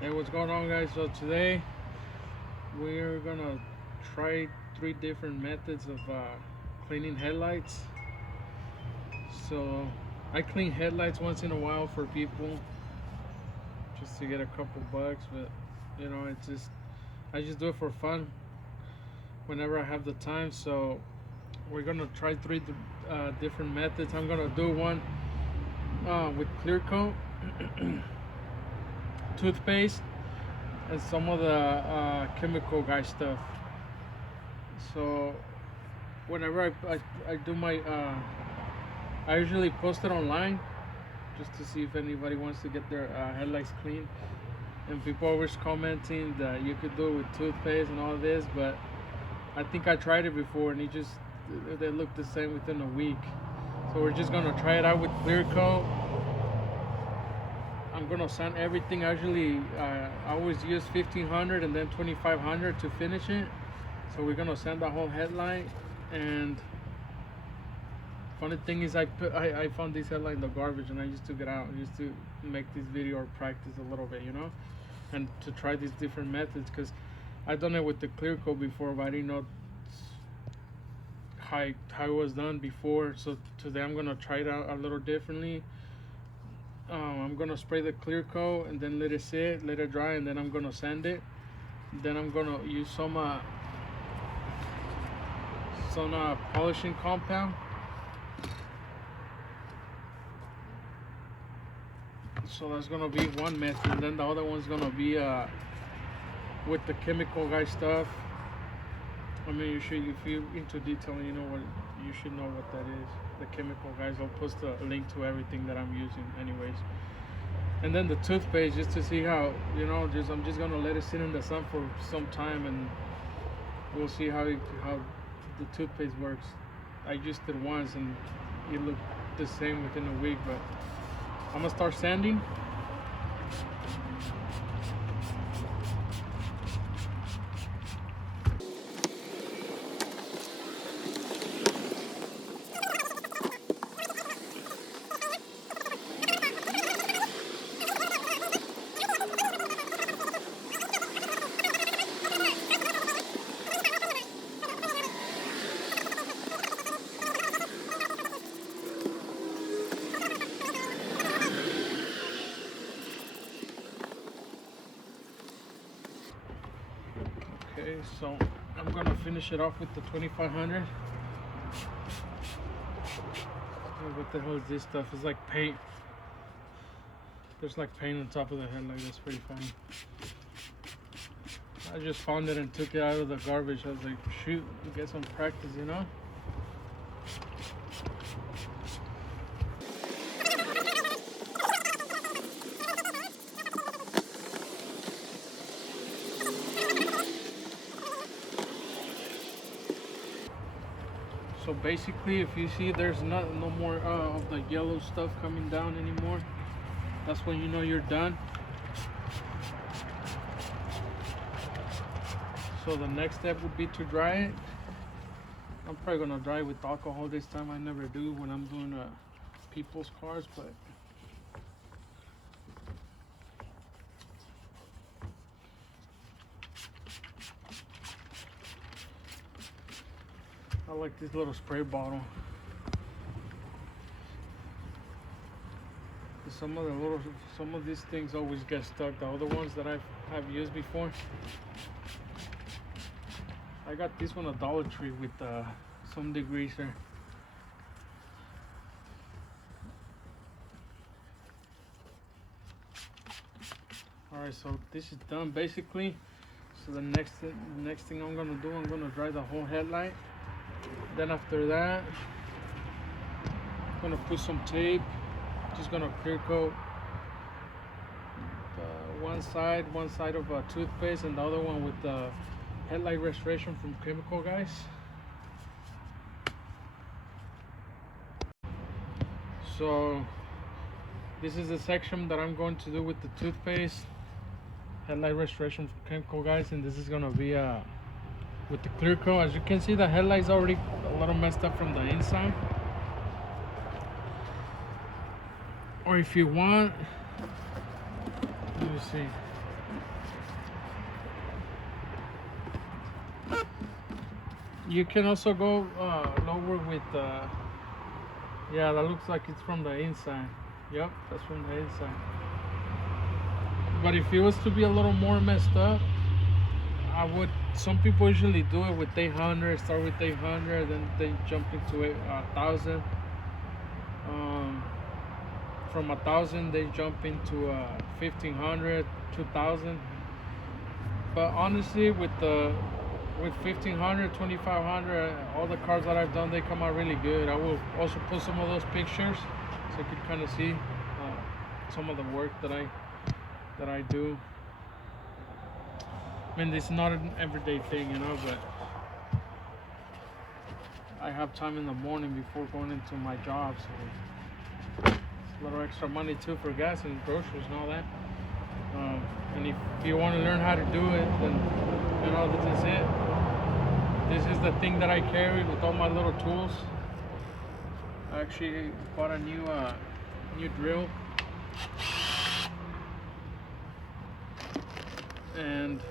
Hey, what's going on, guys? So today we're gonna try three different methods of cleaning headlights. So I clean headlights once in a while for people just to get a couple bucks, but it's just I just do it for fun whenever I have the time. So we're gonna try three different methods. I'm gonna do one with clear coat, toothpaste, and some of the chemical guy stuff. So whenever I do my I usually post it online just to see if anybody wants to get their headlights clean, and people always commenting that you could do it with toothpaste and all this, but I think I tried it before and they look the same within a week. So we're just gonna try it out with clear coat. I'm gonna sand everything. Usually I always use 1500 and then 2500 to finish it. So we're gonna sand the whole headlight. And funny thing is, I found this headlight in the garbage and I just took it out just to make this video or practice a little bit, and to try these different methods, because I've done it with the clear coat before, but I didn't know how it was done before. So today I'm gonna try it out a little differently. I'm gonna spray the clear coat and then let it sit, let it dry, and then I'm gonna sand it. Then I'm gonna use some polishing compound. So that's gonna be one method, and then the other one's gonna be with the chemical guy stuff. I mean, if you're into detailing, you should know what that is. The chemical guys. I'll post a link to everything that I'm using, anyways. And then the toothpaste, just to see how, I'm just gonna let it sit in the sun for some time, and we'll see how the toothpaste works. I used it once and it looked the same within a week, but I'm gonna start sanding. Okay, so I'm gonna finish it off with the 2500. What the hell is this stuff? It's like paint. There's like paint on top of the headlight. That's pretty funny. I just found it and took it out of the garbage. I was like, shoot, get some practice, So basically, if you see there's no more of the yellow stuff coming down anymore, that's when you know you're done. So the next step would be to dry it. I'm probably gonna dry it with alcohol this time. I never do when I'm doing people's cars, but I like this little spray bottle. Some of these things always get stuck. The other ones that I've used before. I got this one at Dollar Tree with some degreaser. Alright, so this is done basically. So the next thing I'm gonna do, I'm gonna dry the whole headlight. Then after that, I'm gonna put some tape. Just gonna clear coat one side of toothpaste, and the other one with the headlight restoration from chemical guys. So this is the section that I'm going to do with the toothpaste, headlight restoration from chemical guys, and this is gonna be with the clear coat. As you can see, the headlight's already a little messed up from the inside. Or if you want, let me see, You can also go lower with yeah, that looks like it's from the inside. Yep, that's from the inside. But if it was to be a little more messed up, I would. Some people usually do it with 800. Start with 800, then they jump into 1,000. From 1,000, they jump into 1,500, 2,000. But honestly, with 1,500, 2,500, all the cars that I've done, they come out really good. I will also put some of those pictures so you can kind of see some of the work that I do. I mean, it's not an everyday thing, you know, but I have time in the morning before going into my job, so it's a little extra money too for gas and groceries and all that. And if you want to learn how to do it, then you know this is it. This is the thing that I carry with all my little tools. I actually bought a new drill, and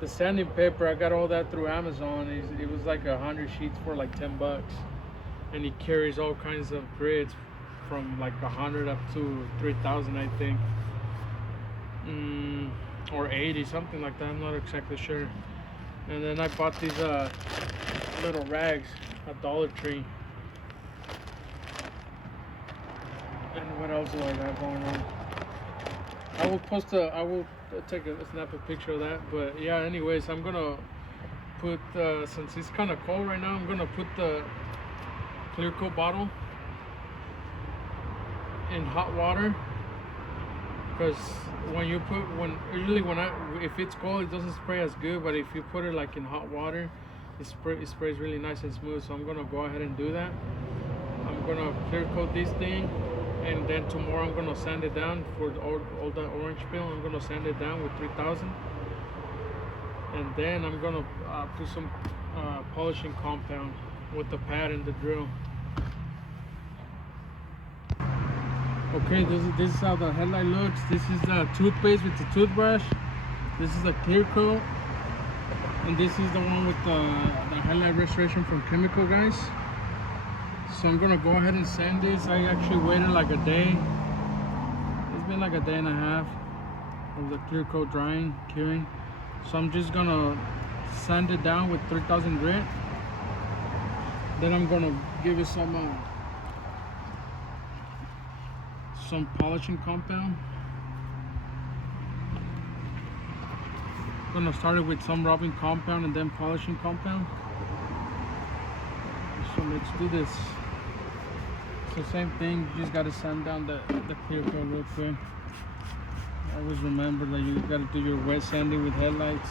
the sanding paper, I got all that through Amazon. It was like 100 sheets for like $10, and it carries all kinds of grids from like 100 up to 3,000, I think, or 80, something like that. I'm not exactly sure. And then I bought these little rags at Dollar Tree. And what else do I got going on? I will take a snap a picture of that. But yeah, anyways, I'm gonna put since it's kind of cold right now, I'm gonna put the clear coat bottle in hot water, because usually if it's cold, it doesn't spray as good, but if you put it like in hot water, it sprays really nice and smooth. So I'm gonna go ahead and do that. I'm gonna clear coat this thing, and then tomorrow I'm gonna sand it down for all the orange peel. I'm gonna sand it down with 3,000, and then I'm gonna put some polishing compound with the pad and the drill. Okay, this is how the headlight looks. This is the toothpaste with the toothbrush. This is the clear coat, and this is the one with the headlight restoration from Chemical, guys. So I'm gonna go ahead and sand this. I actually waited like a day. It's been like a day and a half of the clear coat drying, curing. So I'm just gonna sand it down with 3,000 grit. Then I'm gonna give it some polishing compound. I'm gonna start it with some rubbing compound and then polishing compound. So let's do this. It's the same thing, you just gotta sand down the clear coat real quick. Always remember that you gotta do your wet sanding with headlights.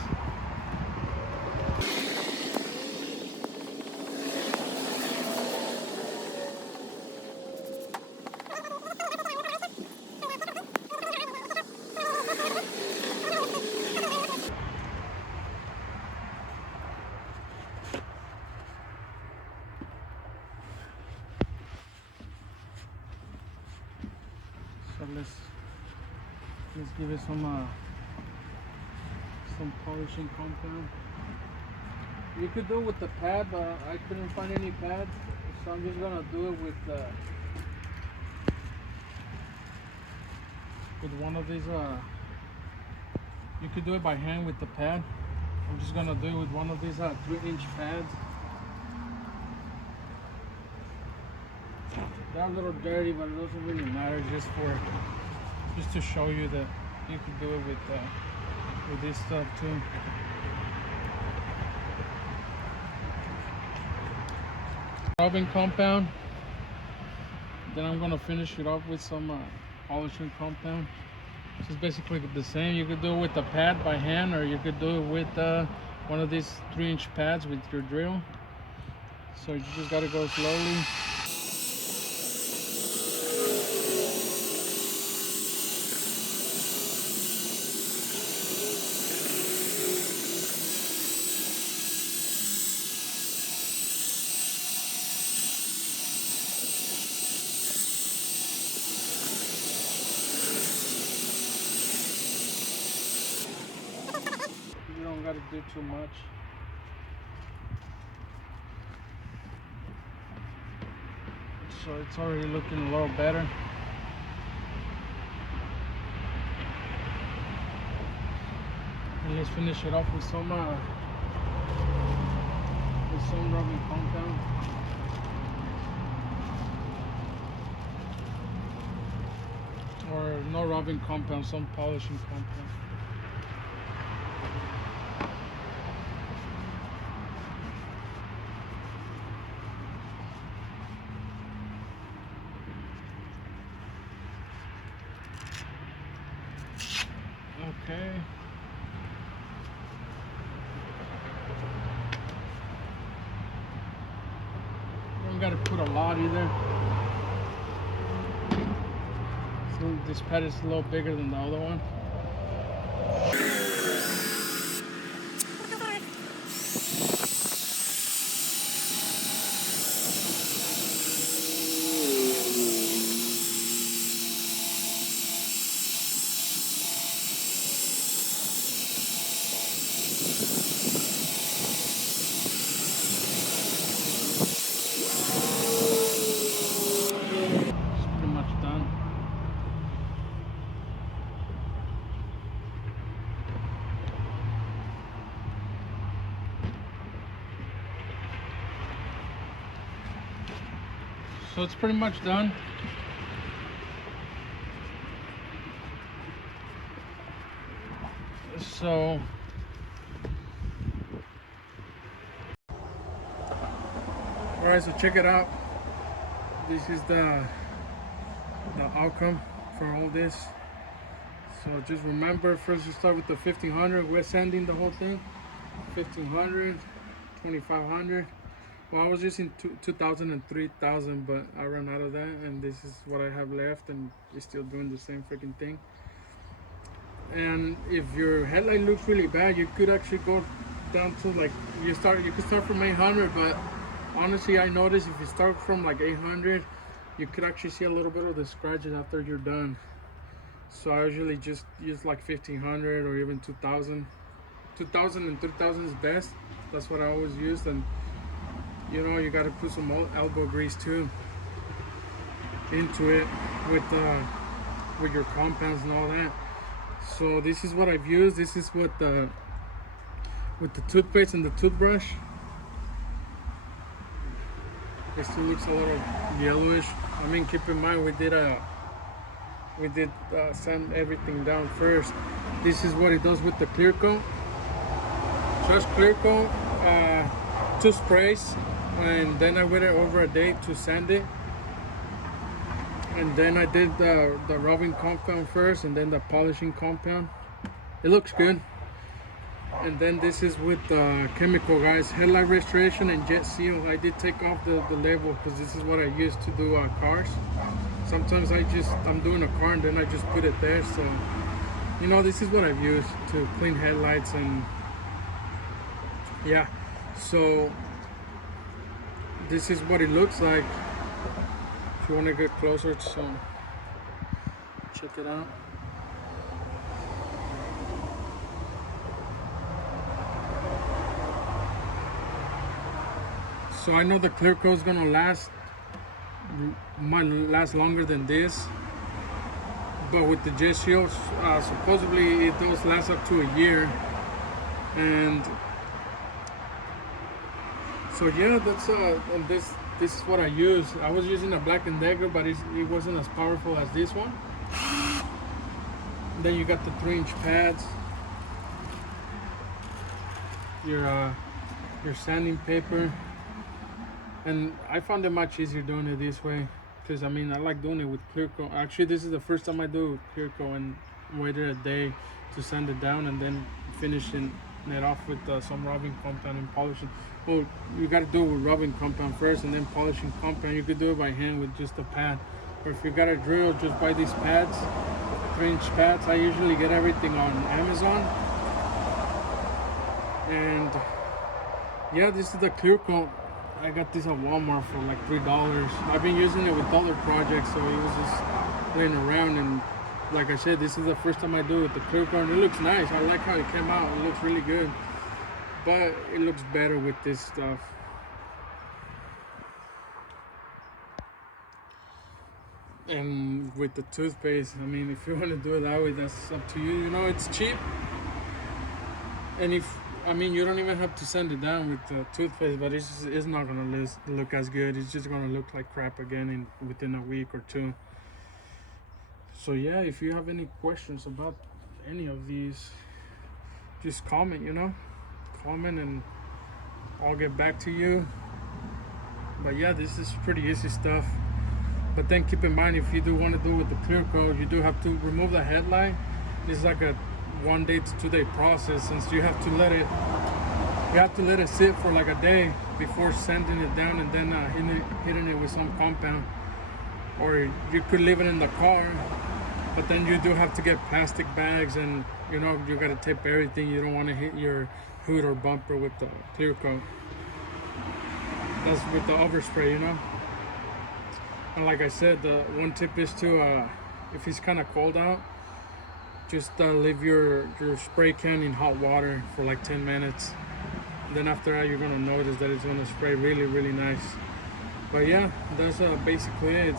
So let's give it some polishing compound. You could do it with the pad, but I couldn't find any pads, so I'm just gonna do it with one of these. You could do it by hand with the pad. I'm just gonna do it with one of these 3-inch pads. They're a little dirty, but it doesn't really matter. Just to show you that you can do it with this stuff too. Rubbing compound. Then I'm gonna finish it off with some polishing compound. It's basically the same. You could do it with the pad by hand, or you could do it with one of these 3-inch pads with your drill. So you just gotta go slowly. You don't gotta do too much. so it's already looking a little better. And let's finish it off with some rubbing compound. Or no rubbing compound, some polishing compound. Okay. Don't gotta put a lot either. So this pad is a little bigger than the other one. So it's pretty much done. So alright, so check it out. This is the outcome for all this. So just remember, first you start with the 1500. We're sanding the whole thing. 1500, 2500. Well, I was using 2000 and 3000, but I ran out of that, and this is what I have left, and it's still doing the same freaking thing. And if your headlight looks really bad, you could actually go down to like you could start from 800, but honestly, I noticed if you start from like 800, you could actually see a little bit of the scratches after you're done. So I usually just use like 1500 or even 2000. 2000 and 3000 is best. That's what I always used. And you know, you got to put some elbow grease too into it with your compounds and all that. So this is what I've used. This is what with the toothpaste and the toothbrush. It still looks a little yellowish. I mean, keep in mind we did sand everything down first. This is what it does with the clear coat. Just clear coat, 2 sprays, and then I waited over a day to sand it. And then I did the rubbing compound first, and then the polishing compound. It looks good. And then this is with the chemical, guys. Headlight restoration and jet seal. I did take off the label because this is what I used to do cars. Sometimes I'm doing a car and then I just put it there. So, you know, this is what I've used to clean headlights. And yeah, so this is what it looks like. If you want to get closer, so check it out. So I know the clear coat is gonna might last longer than this, but with the jet shields, supposedly it does last up to a year. And so yeah, that's and this is what I use. I was using a Black & Decker, but it wasn't as powerful as this one. And then you got the 3-inch pads, your sanding paper. And I found it much easier doing it this way, because I mean, I like doing it with clear coat. Actually, this is the first time I do it with clear coat, and waited a day to sand it down and then finishing it off with some rubbing compound and polishing. Well, you got to do it with rubbing compound first and then polishing compound. You could do it by hand with just a pad, or if you got a drill, just buy these pads, 3-inch pads. I usually get everything on Amazon. And yeah, this is the clear coat. I got this at Walmart for like $3. I've been using it with other projects, so it was just laying around. And like I said, this is the first time I do it with the clear coat, and it looks nice. I like how it came out. It looks really good, but it looks better with this stuff. And with the toothpaste, I mean, if you want to do it that way, that's up to you. You know, it's cheap. And I mean, you don't even have to sand it down with the toothpaste, but it's not gonna look as good. It's just gonna look like crap again within a week or two. So yeah, if you have any questions about any of these, just comment. You know, comment and I'll get back to you. But yeah, this is pretty easy stuff. But then keep in mind, if you do want to do it with the clear coat, you do have to remove the headlight. It's like a 1 day to 2 day process, since you have to let it sit for like a day before sanding it down and then hitting it with some compound. Or you could leave it in the car, but then you do have to get plastic bags, and you know, you gotta tape everything. You don't want to hit your hood or bumper with the clear coat. That's with the overspray, you know. And like I said, the one tip is to, if it's kind of cold out, just leave your spray can in hot water for like 10 minutes. And then after that, you're gonna notice that it's gonna spray really, really nice. But yeah, that's basically it.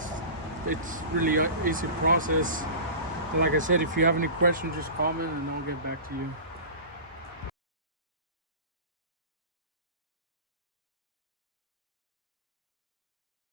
It's really easy process. And like I said, if you have any questions, just comment and I'll get back to you.